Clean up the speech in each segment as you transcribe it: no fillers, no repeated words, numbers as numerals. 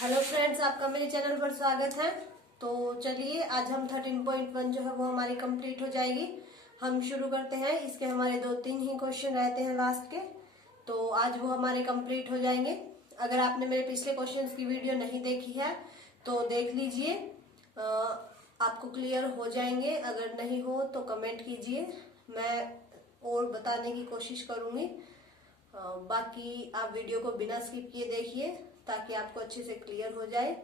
Hello friends, आपका मेरे channel पर स्वागत है। तो चलिए आज हम 13.1 जो है वो हमारी कंप्लीट हो जाएगी। हम शुरू करते हैं। इसके हमारे 2-3 ही क्वेश्चन रहते हैं लास्ट के, तो आज वो हमारे कंप्लीट हो जाएंगे। अगर आपने मेरे पिछले क्वेश्चंस की वीडियो नहीं देखी है तो देख लीजिए, आपको क्लियर हो जाएंगे। अगर नहीं हो तो कमेंट कीजिए, मैं और बताने की कोशिश करूंगी। बाकी आप वीडियो को बिना स्किप किए देखिए ताकि आपको अच्छे से क्लियर हो जाए।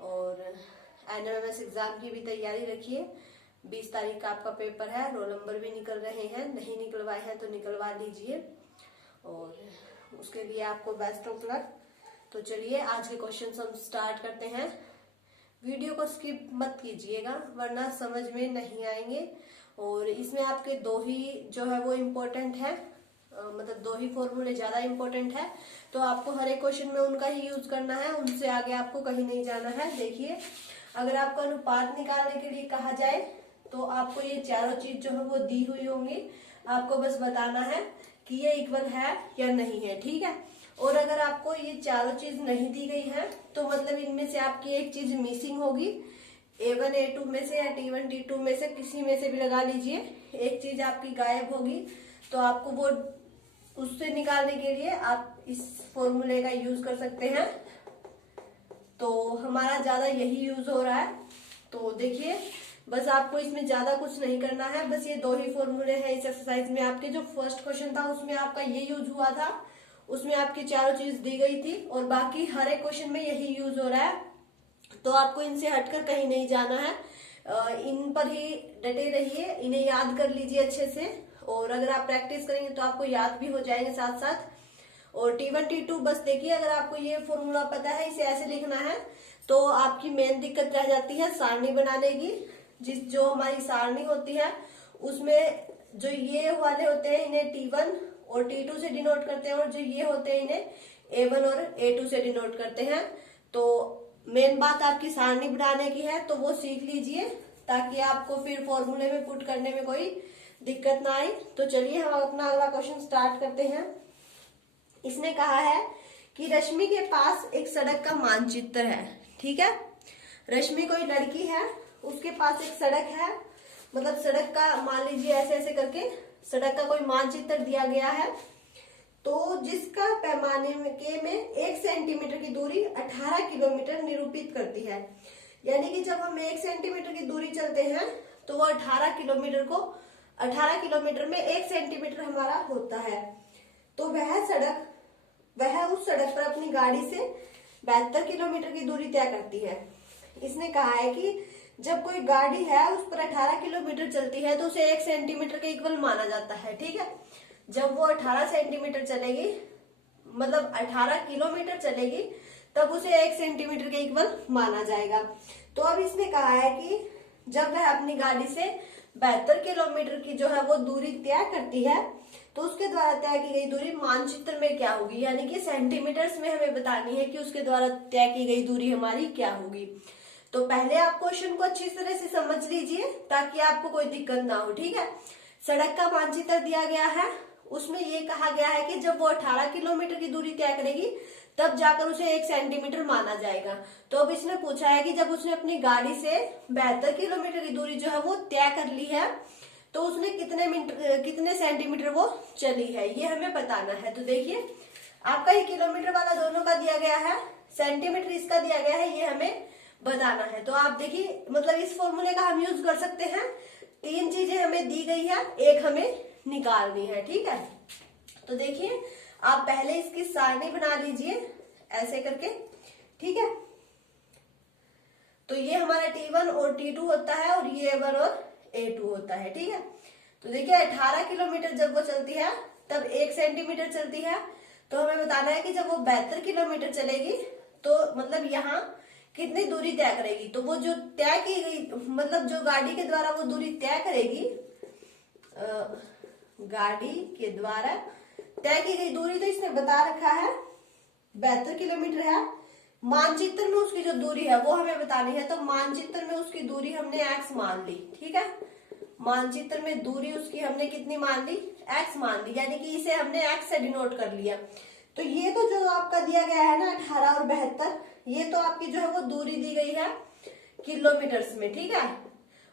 और एनएमएमएस एग्जाम की भी तैयारी रखिए। 20 तारीख का आपका पेपर है, रोल नंबर भी निकल रहे हैं, नहीं निकलवाए हैं तो निकलवा लीजिए और उसके लिए आपको बेस्ट ऑफ लक। तो चलिए आज के क्वेश्चन हम स्टार्ट करते हैं। वीडियो को स्किप मत कीजिएगा वरना समझ में नहीं आएंगे। और इसमें आपके 2 ही जो है वो इम्पोर्टेंट है, मतलब 2 ही फॉर्मूले ज्यादा इम्पोर्टेंट है, तो आपको हर एक क्वेश्चन में उनका ही यूज करना है, उनसे आगे आपको कहीं नहीं जाना है। देखिए, अगर आपको अनुपात निकालने के लिए कहा जाए तो आपको ये चारों चीज जो है वो दी हुई होंगी, आपको बस बताना है कि ये इक्वल है या नहीं है, ठीक है। और अगर आपको ये चारों चीज नहीं दी गई है तो मतलब इनमें से आपकी एक चीज मिसिंग होगी। A1 A2 में से या T1 T2 में से किसी में से भी लगा लीजिए, एक चीज आपकी गायब होगी, तो आपको वो उससे निकालने के लिए आप इस फॉर्मूले का यूज कर सकते हैं। तो हमारा ज्यादा यही यूज हो रहा है। तो देखिए, बस आपको इसमें ज्यादा कुछ नहीं करना है, बस ये 2 ही फॉर्मूले हैं इस एक्सरसाइज में। आपके जो फर्स्ट क्वेश्चन था उसमें आपका ये यूज हुआ था, उसमें आपकी चारों चीज दी गई थी और बाकी हर एक क्वेश्चन में यही यूज हो रहा है। तो आपको इनसे हटकर कहीं नहीं जाना है, इन पर ही डटे रहिए, इन्हें याद कर लीजिए अच्छे से। और अगर आप प्रैक्टिस करेंगे तो आपको याद भी हो जाएंगे साथ साथ। और T1 T2 बस देखिए, अगर आपको ये फॉर्मूला पता है, इसे ऐसे लिखना है, तो आपकी मेन दिक्कत रह जाती है सारणी बनाने की। जो हमारी सारणी होती है उसमें जो ये वाले होते हैं इन्हें T1 और T2 से डिनोट करते हैं, और जो ये होते हैं इन्हें A1 और A2 से डिनोट करते हैं। तो मेन बात आपकी सारणी बनाने की है, तो वो सीख लीजिए ताकि आपको फिर फॉर्मूले में पुट करने में कोई दिक्कत ना आई। तो चलिए हम अपना अगला क्वेश्चन स्टार्ट करते हैं। इसने कहा है कि रश्मि के पास एक सड़क का मानचित्र है, ठीक है। रश्मि कोई लड़की है, उसके पास एक सड़क है, मतलब सड़क का मान लीजिए ऐसे ऐसे करके सड़क का कोई मानचित्र दिया गया है, तो जिसका पैमाने में 1 सेंटीमीटर की दूरी 18 किलोमीटर निरूपित करती है। यानी कि जब हम 1 सेंटीमीटर की दूरी चलते हैं तो वो 18 किलोमीटर में 1 सेंटीमीटर हमारा होता है। तो वह उस सड़क पर अपनी गाड़ी से 72 किलोमीटर की दूरी तय करती है। इसने कहा है कि जब कोई गाड़ी है उस पर 18 किलोमीटर चलती है तो उसे 1 सेंटीमीटर के इक्वल माना जाता है, ठीक है। जब वो 18 सेंटीमीटर चलेगी, मतलब 18 किलोमीटर चलेगी, तब उसे 1 सेंटीमीटर के इक्वल माना जाएगा। तो अब इसने कहा है कि जब वह अपनी गाड़ी से 72 किलोमीटर की जो है वो दूरी तय करती है, तो उसके द्वारा तय की गई दूरी मानचित्र में क्या होगी, यानी कि सेंटीमीटर्स में हमें बतानी है कि उसके द्वारा तय की गई दूरी हमारी क्या होगी। तो पहले आप क्वेश्चन को अच्छी तरह से समझ लीजिए ताकि आपको कोई दिक्कत ना हो, ठीक है। सड़क का मानचित्र दिया गया है, उसमें ये कहा गया है कि जब वो 18 किलोमीटर की दूरी तय करेगी तब जाकर उसे 1 सेंटीमीटर माना जाएगा। तो अब इसने पूछा है कि जब उसने अपनी गाड़ी से 72 किलोमीटर की दूरी जो है वो तय कर ली है, तो उसने कितने सेंटीमीटर वो चली है, ये हमें बताना है। तो देखिए, आपका ये किलोमीटर वाला दोनों का दिया गया है, सेंटीमीटर इसका दिया गया है, ये हमें बताना है। तो आप देखिए, मतलब इस फॉर्मूले का हम यूज कर सकते हैं। 3 चीजें हमें दी गई है, एक हमें निकालनी है, ठीक है। तो देखिए, आप पहले इसकी सारणी बना लीजिए ऐसे करके, ठीक है। तो ये हमारा T1 और T2 होता है और ये A1 और A2 होता है, ठीक है। तो देखिए, 18 किलोमीटर जब वो चलती है तब 1 सेंटीमीटर चलती है। तो हमें बताना है कि जब वो 72 किलोमीटर चलेगी तो मतलब यहाँ कितनी दूरी तय करेगी। तो वो जो तय की गई, मतलब जो गाड़ी के द्वारा वो दूरी तय करेगी, गाड़ी के द्वारा तय की गई दूरी तो इसने बता रखा है 72 किलोमीटर है। मानचित्र में उसकी जो दूरी है वो हमें बतानी है, तो मानचित्र में उसकी दूरी हमने x मान ली, ठीक है। मानचित्र में दूरी उसकी हमने कितनी मान ली, x मान ली, यानी कि इसे हमने x से डिनोट कर लिया। तो ये तो जो आपका दिया गया है ना 18 और 72, ये तो आपकी जो है वो दूरी दी गई है किलोमीटर्स में, ठीक है,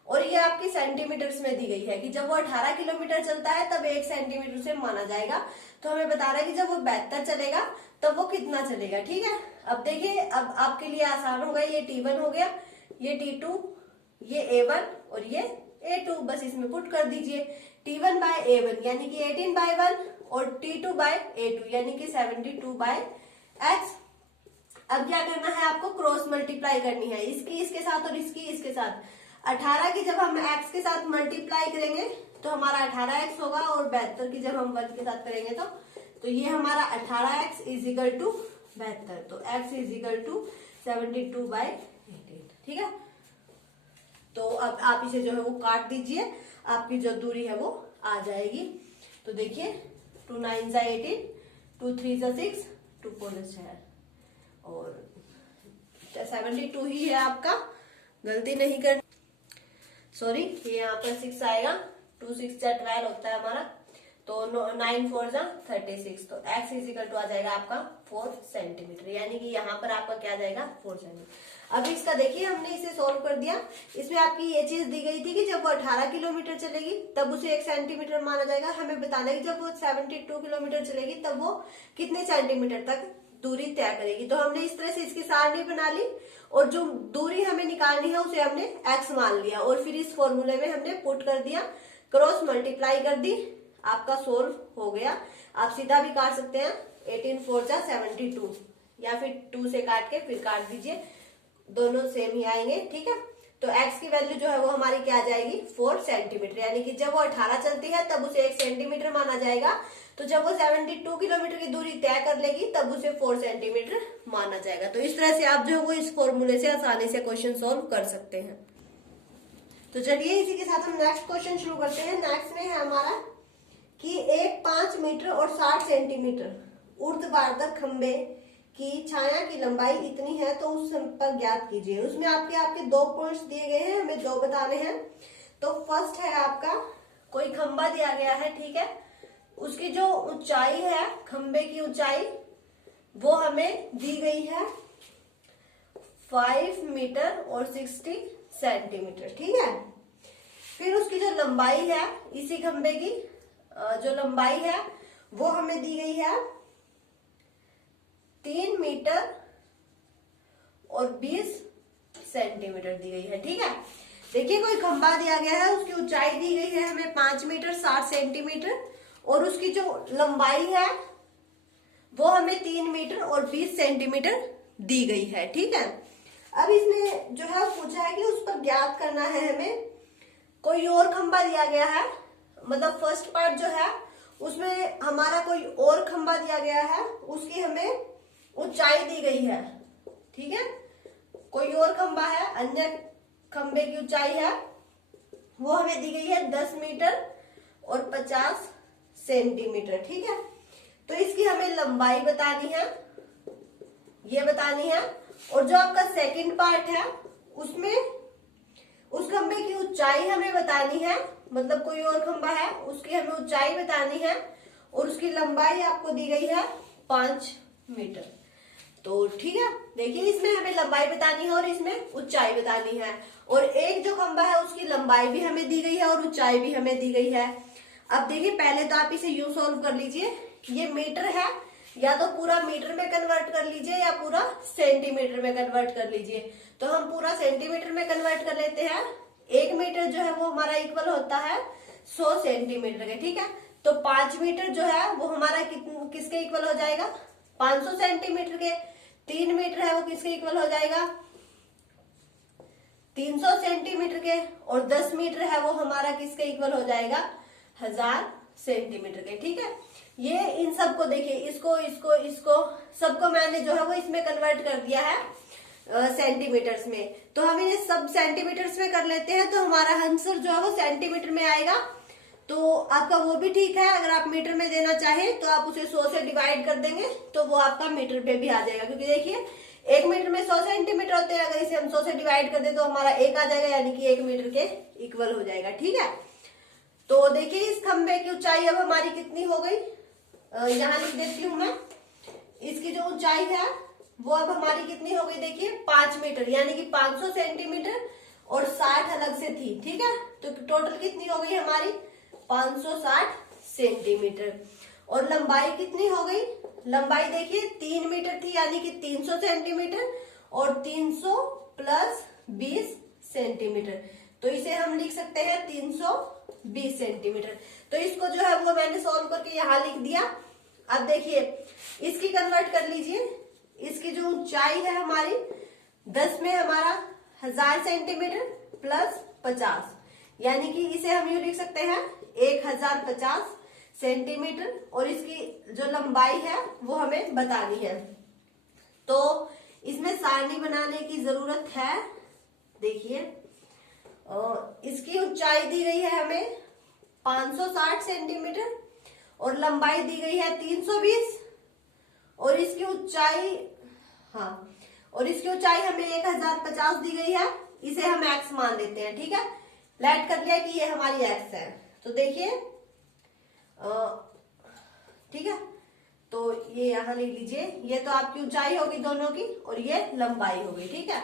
और ये आपकी सेंटीमीटर्स में दी गई है कि जब वो 18 किलोमीटर चलता है तब 1 सेंटीमीटर से माना जाएगा। तो हमें बता रहा है कि जब वो 72 चलेगा तब वो कितना चलेगा, ठीक है। अब देखिए, अब आपके लिए आसान होगा, ये T1 हो गया, ये T2, ये A1 और ये A2, बस इसमें पुट कर दीजिए। T1 बाय A1 यानी कि 18/1 और T2 बाय A2 यानी कि 72/x। अब क्या करना है आपको, क्रॉस मल्टीप्लाई करनी है, इसकी इसके साथ और इसकी इसके साथ। 18 की जब हम x के साथ मल्टीप्लाई करेंगे तो हमारा 18x होगा, और 72 की जब हम 1 के साथ करेंगे तो ये हमारा 18x इज इक्वल टू 72, तो x इज इक्वल टू 72/18, ठीक है। तो अब आप इसे जो है वो काट दीजिए, आपकी जो दूरी है वो आ जाएगी। तो देखिए 2 9 18, 2 3 6, 2 4 6 और 72 ही है आपका, गलती नहीं करनी, सॉरी, ये यहाँ पर 6 आएगा, 2 6 12 होता है हमारा, तो 9 4 36, तो x इज इक्वल टू आ जाएगा आपका 4 सेंटीमीटर, यानी कि यहाँ पर आपका क्या आ जाएगा 4 सेंटीमीटर। अब इसका देखिए हमने इसे सोल्व कर दिया, इसमें आपकी ये चीज दी गई थी कि जब वो 18 किलोमीटर चलेगी तब उसे 1 सेंटीमीटर माना जाएगा। हमें बताना है कि जब वो 72 किलोमीटर चलेगी तब वो कितने सेंटीमीटर तक दूरी तय करेगी। तो हमने इस तरह से इसकी सारणी बना ली, और जो दूरी हमें निकालनी है उसे हमने x मान लिया, और फिर इस फॉर्मूले में हमने पुट कर दिया, क्रॉस मल्टीप्लाई कर दी, आपका सोल्व हो गया। आप सीधा भी काट सकते हैं, 18 4 72, या फिर 2 से काट के फिर काट दीजिए, दोनों सेम ही आएंगे, ठीक है। तो x की वैल्यू जो है वो हमारी क्या आ जाएगी 4 सेंटीमीटर, यानी कि जब वो 18 चलती है तब उसे 1 सेंटीमीटर माना जाएगा, तो जब वो 72 किलोमीटर की दूरी तय कर लेगी तब उसे 4 सेंटीमीटर माना जाएगा। तो इस तरह से आप जो है वो इस फॉर्मूले से आसानी से क्वेश्चन सोल्व कर सकते हैं। तो चलिए इसी के साथ हम नेक्स्ट क्वेश्चन शुरू करते हैं। नेक्स्ट में है हमारा कि एक 5 मीटर और 60 सेंटीमीटर ऊर्ध्वाधर खंबे की छाया की लंबाई इतनी है तो उस पर ज्ञात कीजिए। उसमें आपके 2 पॉइंट्स दिए गए हैं, हमें 2 बताने हैं। तो फर्स्ट है आपका, कोई खंबा दिया गया है, ठीक है, उसकी जो ऊंचाई है, खंबे की ऊंचाई वो हमें दी गई है 5 मीटर और 60 सेंटीमीटर, ठीक है। फिर उसकी जो लंबाई है, इसी खंबे की जो लंबाई है वो हमें दी गई है 3 मीटर और 20 सेंटीमीटर दी गई है, ठीक है। देखिए कोई खंबा दिया गया है, उसकी ऊंचाई दी गई है हमें 5 मीटर 60 सेंटीमीटर, और उसकी जो लंबाई है वो हमें 3 मीटर और 20 सेंटीमीटर दी गई है, ठीक है। अब इसने जो है पूछा है कि उस पर ज्ञात करना है हमें। कोई और खंबा दिया गया है, मतलब फर्स्ट पार्ट जो है उसमें हमारा कोई और खंबा दिया गया है, उसकी हमें ऊंचाई दी गई है, ठीक है। कोई और खंबा है, अन्य खंबे की ऊंचाई है वो हमें दी गई है 10 मीटर और 50 सेंटीमीटर, ठीक है। तो इसकी हमें लंबाई बतानी है, ये बतानी है, और जो आपका सेकंड पार्ट है उसमें उस खंबे की ऊंचाई हमें बतानी है, मतलब कोई और खंबा है उसकी हमें ऊंचाई बतानी है, और उसकी लंबाई आपको दी गई है 5 मीटर। तो ठीक है, देखिए इसमें हमें लंबाई बतानी है और इसमें ऊंचाई बतानी है, और एक जो खंबा है उसकी लंबाई भी हमें दी गई है और ऊंचाई भी हमें दी गई है। अब देखिए पहले तो आप इसे यूं सोल्व कर लीजिए, ये मीटर है, या तो पूरा मीटर में कन्वर्ट कर लीजिए या पूरा सेंटीमीटर में कन्वर्ट कर लीजिए। तो हम पूरा सेंटीमीटर में कन्वर्ट कर लेते हैं। 1 मीटर जो है वो हमारा इक्वल होता है 100 सेंटीमीटर के, ठीक है। तो 5 मीटर जो है वो हमारा किसके इक्वल हो जाएगा 500 सेंटीमीटर के। 3 मीटर है वो किसके इक्वल हो जाएगा 300 सेंटीमीटर के, और 10 मीटर है वो हमारा किसके इक्वल हो जाएगा 1000 सेंटीमीटर के, ठीक है। ये इन सबको देखिए, इसको इसको इसको सबको मैंने जो है वो इसमें कन्वर्ट कर दिया है सेंटीमीटर्स में। तो हम इन्हें सब सेंटीमीटर्स में कर लेते हैं, तो हमारा आंसर जो है वो सेंटीमीटर में आएगा। तो आपका वो भी ठीक है, अगर आप मीटर में देना चाहें तो आप उसे 100 से डिवाइड कर देंगे तो वो आपका मीटर पे भी आ जाएगा, क्योंकि देखिए 1 मीटर में 100 सेंटीमीटर होते हैं, अगर इसे हम 100 से डिवाइड कर दे तो हमारा 1 आ जाएगा, यानी कि 1 मीटर के इक्वल हो जाएगा, ठीक है। तो देखिए इस खंबे की ऊंचाई अब हमारी कितनी हो गई, यहाँ लिख देती हूँ मैं। इसकी जो ऊंचाई है वो अब हमारी कितनी हो गई देखिए 5 मीटर, यानी कि 500 सेंटीमीटर और 60 अलग से थी। ठीक है, तो टोटल कितनी हो गई हमारी 560 सेंटीमीटर। और लंबाई कितनी हो गई, लंबाई देखिए 3 मीटर थी, यानी कि 300 सेंटीमीटर और 300 प्लस 20 सेंटीमीटर, तो इसे हम लिख सकते हैं 320 सेंटीमीटर। तो इसको जो है वो मैंने सॉल्व करके यहाँ लिख दिया। अब देखिए इसकी कन्वर्ट कर लीजिए, इसकी जो ऊंचाई है हमारी 10 में हमारा 1000 सेंटीमीटर प्लस 50, यानी कि इसे हम यूं लिख सकते हैं 1050 सेंटीमीटर, और इसकी जो लंबाई है वो हमें बतानी है। तो इसमें सारणी बनाने की जरूरत है। देखिए इसकी ऊंचाई दी गई है हमें 560 सेंटीमीटर और लंबाई दी गई है 320, और इसकी ऊंचाई और इसकी ऊंचाई हमें 1050 दी गई है, इसे हम x मान लेते हैं। ठीक है, लेट कर लिया कि ये हमारी x है। तो देखिए ठीक है, तो ये यहां लिख लीजिए, ये तो आपकी ऊंचाई होगी दोनों की और ये लंबाई होगी। ठीक है,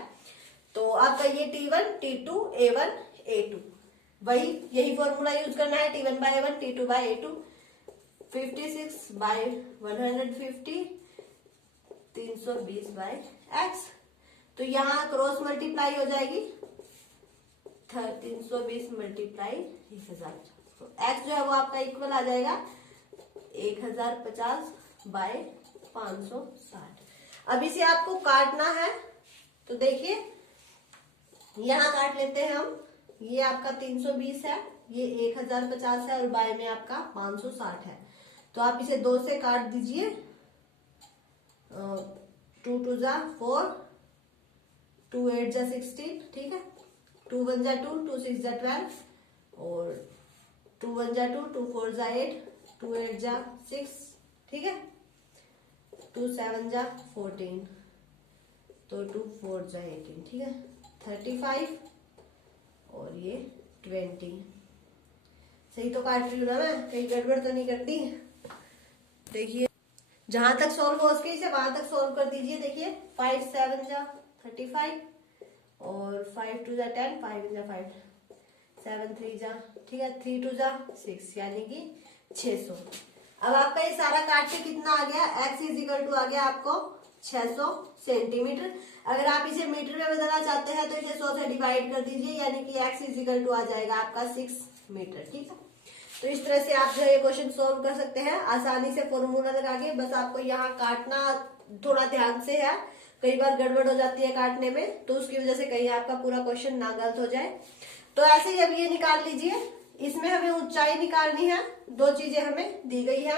तो आपका ये T1 T2 A1 A2, वही यही फॉर्मूला यूज करना है, T1 by A1 T2 by A2, 56 by 150 320 by x। तो यहाँ क्रॉस मल्टीप्लाई हो जाएगी 320 मल्टीप्लाई 1000, तो x जो है वो आपका इक्वल आ जाएगा 1050 बाय 560। अब इसे आपको काटना है, तो देखिए यहाँ काट लेते हैं हम। ये आपका 320 है, ये 1050 है और बाय में आपका 560 है, तो आप इसे 2 से काट दीजिए। 2 2 जा 4, 2 8 जा 16, ठीक है, 2 1 जा 2, 2 6 जा 12, और 2 1 जा 2, 2 4 जा 8, 2 8 जा 6, ठीक है, 2 7 जा 14, तो 2 4 जा 18, ठीक है, 35 और ये 20। सही तो काट रही हूँ ना मैं, कहीं गड़बड़ तो नहीं करती। देखिए जहां तक सॉल्व हो सके इसे वहां तक सॉल्व कर दीजिए। देखिए 5 7 जा 35 और 5 2 जा 10, 5 जा 5, 7 3 जा, ठीक है, 3 2 जा 6, यानी कि 600। अब आपका ये सारा काट के कितना आ गया, x इजिकल टू आ गया आपको 600 सेंटीमीटर। अगर आप इसे मीटर में बदलना चाहते हैं तो इसे 100 से डिवाइड कर दीजिए, यानी कि x इजिकल टू आ जाएगा आपका 6 मीटर। ठीक है, तो इस तरह से आप जो ये क्वेश्चन सोल्व कर सकते हैं आसानी से फॉर्मूला लगा के। बस आपको यहाँ काटना थोड़ा ध्यान से है, कई बार गड़बड़ हो जाती है काटने में, तो उसकी वजह से कहीं आपका पूरा क्वेश्चन ना गलत हो जाए। तो ऐसे ही अब ये निकाल लीजिए, इसमें हमें ऊंचाई निकालनी है, 2 चीजें हमें दी गई है,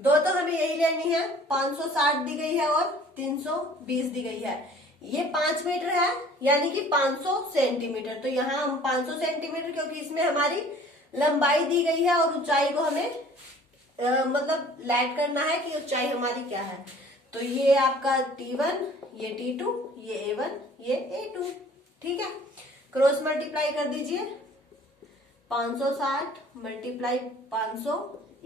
2 तो हमें यही लेनी है, 560 दी गई है और 320 दी गई है। ये 5 मीटर है यानी कि 500 सेंटीमीटर, तो यहाँ हम 500 सेंटीमीटर, क्योंकि इसमें हमारी लंबाई दी गई है और ऊंचाई को हमें मतलब लैट करना है कि ऊंचाई हमारी क्या है। तो ये आपका T1, ये T2, ये A1, ये A2, ठीक है। क्रॉस मल्टीप्लाई कर दीजिए, 560 मल्टीप्लाई 500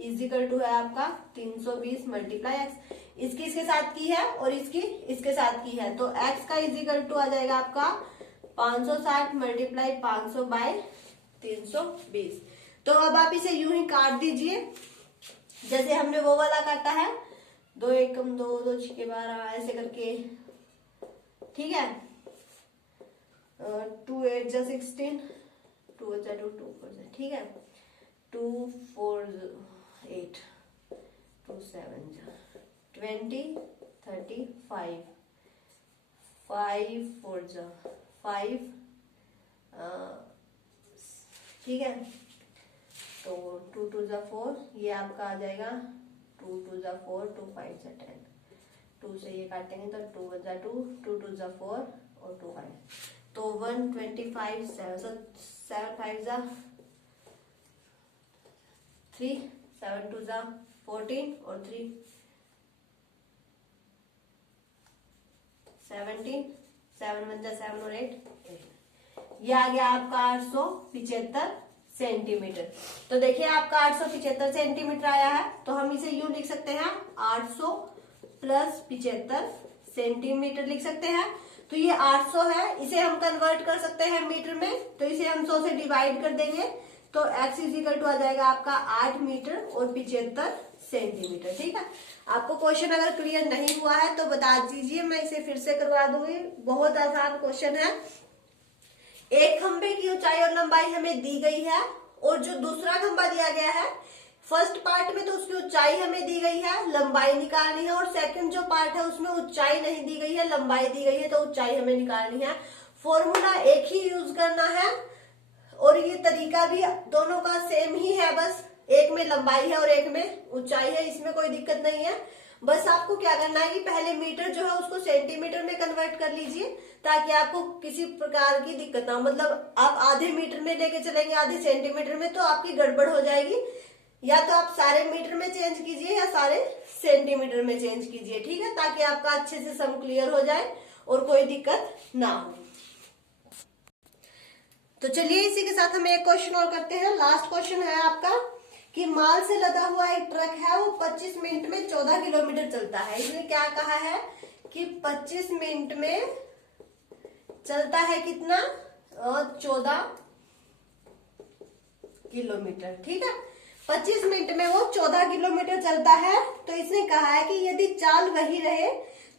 इजिकल टू है आपका 320 मल्टीप्लाई x। इसकी इसके साथ की है और इसकी इसके साथ की है, तो x का इजिकल टू आ जाएगा आपका 560 मल्टीप्लाई 500 बाय 320। तो अब आप इसे यूं ही काट दीजिए जैसे हमने वो वाला काटा है, 2 एकम 2, 2 छिके 12, ऐसे करके, ठीक है। 2 8 जा 16, 2 जा 2, 2 4 जा, ठीक है, 2 4 8, 2 7 जा 20, 35, 5 4 जा 5, ठीक है। तो 2 2 जा 4, ये आपका आ जाएगा 2 2 जा 4, 2 5 जा 10, 2 से ये काटेंगे तो 2 1 जा 2, 2 2 जा 4 और 2 5, तो 125, 7 5 जा 3, 7 2 जा 14 और 3 17, 7 1 जा 7 और 8, ये आ गया आपका 875 सेंटीमीटर। तो देखिए आपका 875 सेंटीमीटर आया है, तो हम इसे यूं लिख सकते हैं प्लस 75 सेंटीमीटर लिख सकते हैं। तो ये 800 है, इसे हम कन्वर्ट कर सकते हैं मीटर में, तो इसे हम 100 से डिवाइड कर देंगे तो x इक्वल टू आ जाएगा आपका 8 मीटर और 75 सेंटीमीटर। ठीक है, आपको क्वेश्चन अगर क्लियर नहीं हुआ है तो बता दीजिए, मैं इसे फिर से करवा दूंगी। बहुत आसान क्वेश्चन है। एक खंबे की ऊंचाई और लंबाई हमें दी गई है और जो दूसरा खंबा दिया गया है फर्स्ट पार्ट में तो उसकी ऊंचाई हमें दी गई है, लंबाई निकालनी है, और सेकंड जो पार्ट है उसमें ऊंचाई नहीं दी गई है, लंबाई दी गई है, तो ऊंचाई हमें निकालनी है। फॉर्मूला एक ही यूज करना है और ये तरीका भी दोनों का सेम ही है, बस एक में लंबाई है और एक में ऊंचाई है, इसमें कोई दिक्कत नहीं है। बस आपको क्या करना है कि पहले मीटर जो है उसको सेंटीमीटर में कन्वर्ट कर लीजिए ताकि आपको किसी प्रकार की दिक्कत ना हो। मतलब आप आधे मीटर में लेके चलेंगे आधे सेंटीमीटर में तो आपकी गड़बड़ हो जाएगी। या तो आप सारे मीटर में चेंज कीजिए या सारे सेंटीमीटर में चेंज कीजिए, ठीक है, ताकि आपका अच्छे से सम क्लियर हो जाए और कोई दिक्कत ना हो। तो चलिए इसी के साथ हम एक क्वेश्चन और करते हैं। लास्ट क्वेश्चन है आपका कि माल से लदा हुआ एक ट्रक है, वो 25 मिनट में 14 किलोमीटर चलता है। इसने क्या कहा है कि 25 मिनट में चलता है कितना, 14 किलोमीटर। ठीक है, 25 मिनट में वो 14 किलोमीटर चलता है। तो इसने कहा है कि यदि चाल वही रहे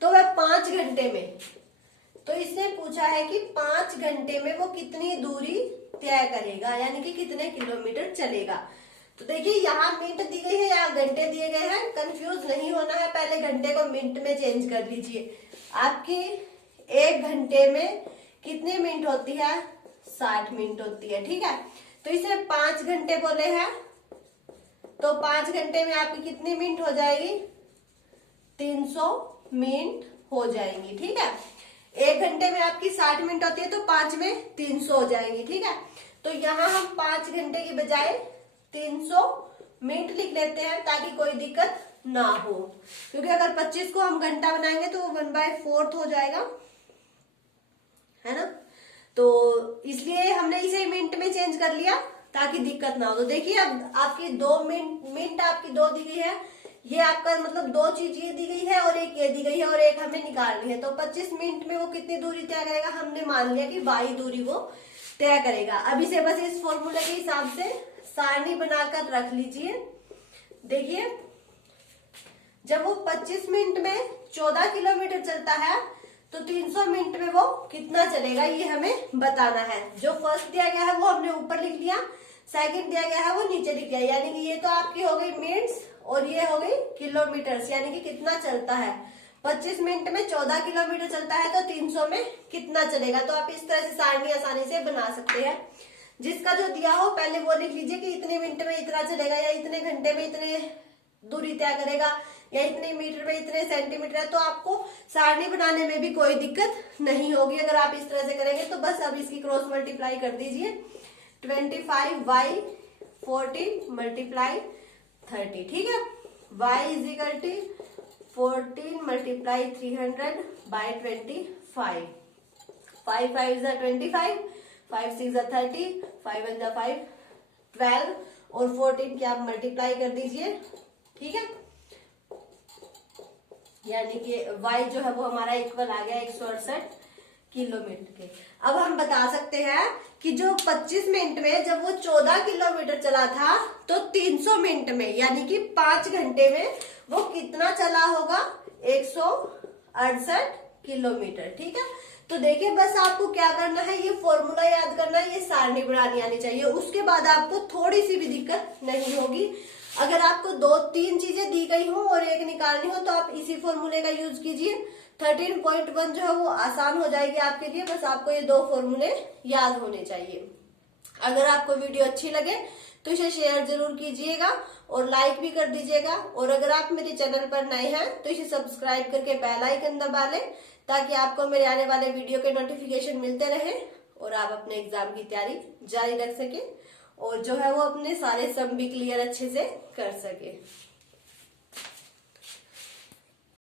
तो वह 5 घंटे में, तो इसने पूछा है कि 5 घंटे में वो कितनी दूरी तय करेगा, यानी कि कितने किलोमीटर चलेगा। तो देखिए यहाँ मिनट दी गई है या घंटे दिए गए हैं, कंफ्यूज नहीं होना है, पहले घंटे को मिनट में चेंज कर लीजिए। आपकी 1 घंटे में कितने मिनट होती है, 60 मिनट होती है। ठीक है, तो इसे 5 घंटे बोले हैं, तो 5 घंटे में आपकी कितनी मिनट हो जाएगी, 300 मिनट हो जाएंगी। ठीक है, 1 घंटे में आपकी 60 मिनट होती है तो 5 में 300 हो जाएंगी। ठीक है, तो यहाँ हम 5 घंटे की बजाय 300 मिनट लिख लेते हैं ताकि कोई दिक्कत ना हो, क्योंकि अगर 25 को हम घंटा बनाएंगे तो वो 1/4 हो जाएगा, है ना। तो इसलिए हमने इसे मिनट में चेंज कर लिया ताकि दिक्कत ना हो। तो देखिए अब आपकी 2 मिनट आपकी 2 दी गई है, ये आपका मतलब 2 चीज ये दी गई है और एक ये दी गई है और एक हमें निकालनी है। तो 25 मिनट में वो कितनी दूरी तय करेगा, हमने मान लिया कि 22 दूरी वो तय करेगा। अब इसे बस इस फॉर्मूले के हिसाब से सारणी बनाकर रख लीजिए। देखिए जब वो 25 मिनट में 14 किलोमीटर चलता है तो 300 मिनट में वो कितना चलेगा ये हमें बताना है। जो फर्स्ट दिया गया है वो हमने ऊपर लिख लिया, सेकंड दिया गया है वो नीचे लिख लिया, यानी कि ये तो आपकी हो गई मिनट्स और ये हो गई किलोमीटर्स, यानी कि कितना चलता है। 25 मिनट में 14 किलोमीटर चलता है तो 300 में कितना चलेगा। तो आप इस तरह से सारणी आसानी से बना सकते हैं। जिसका जो दिया हो पहले वो लिख लीजिए कि इतने मिनट में इतना चलेगा, या इतने घंटे में इतने दूरी तय करेगा, या इतने मीटर में इतने सेंटीमीटर है। तो आपको सारणी बनाने में भी कोई दिक्कत नहीं होगी अगर आप इस तरह से करेंगे। तो बस अब इसकी क्रॉस मल्टीप्लाई कर दीजिए, 25/14 × 30। ठीक है, y = 14 × 300/25। 5 5 is 25, 5 6 is 30, 5 1 is 5, 12 और 14 की आप मल्टीप्लाई कर दीजिए। ठीक है, यानी कि y जो है वो हमारा इक्वल आ गया 168 किलोमीटर के। अब हम बता सकते हैं कि जो 25 मिनट में जब वो 14 किलोमीटर चला था तो 300 मिनट में यानी कि 5 घंटे में वो कितना चला होगा, 168 किलोमीटर। ठीक है, तो देखिए बस आपको क्या करना है, ये फॉर्मूला याद करना है, ये सारणी बनानी आनी चाहिए। उसके बाद आपको थोड़ी सी भी दिक्कत नहीं होगी। अगर आपको 2-3 चीजें दी गई हो और एक निकालनी हो तो आप इसी फॉर्मूले का यूज कीजिए। 13.1 जो है वो आसान हो जाएगी आपके लिए। बस आपको ये 2 फॉर्मूले याद होने चाहिए। अगर आपको वीडियो अच्छी लगे तो इसे शेयर जरूर कीजिएगा और लाइक भी कर दीजिएगा। और अगर आप मेरे चैनल पर नए हैं तो इसे सब्सक्राइब करके बेल आइकन दबा लें ताकि आपको मेरे आने वाले वीडियो के नोटिफिकेशन मिलते रहे और आप अपने एग्जाम की तैयारी जारी रख सके और जो है वो अपने सारे सम भी क्लियर अच्छे से कर सके।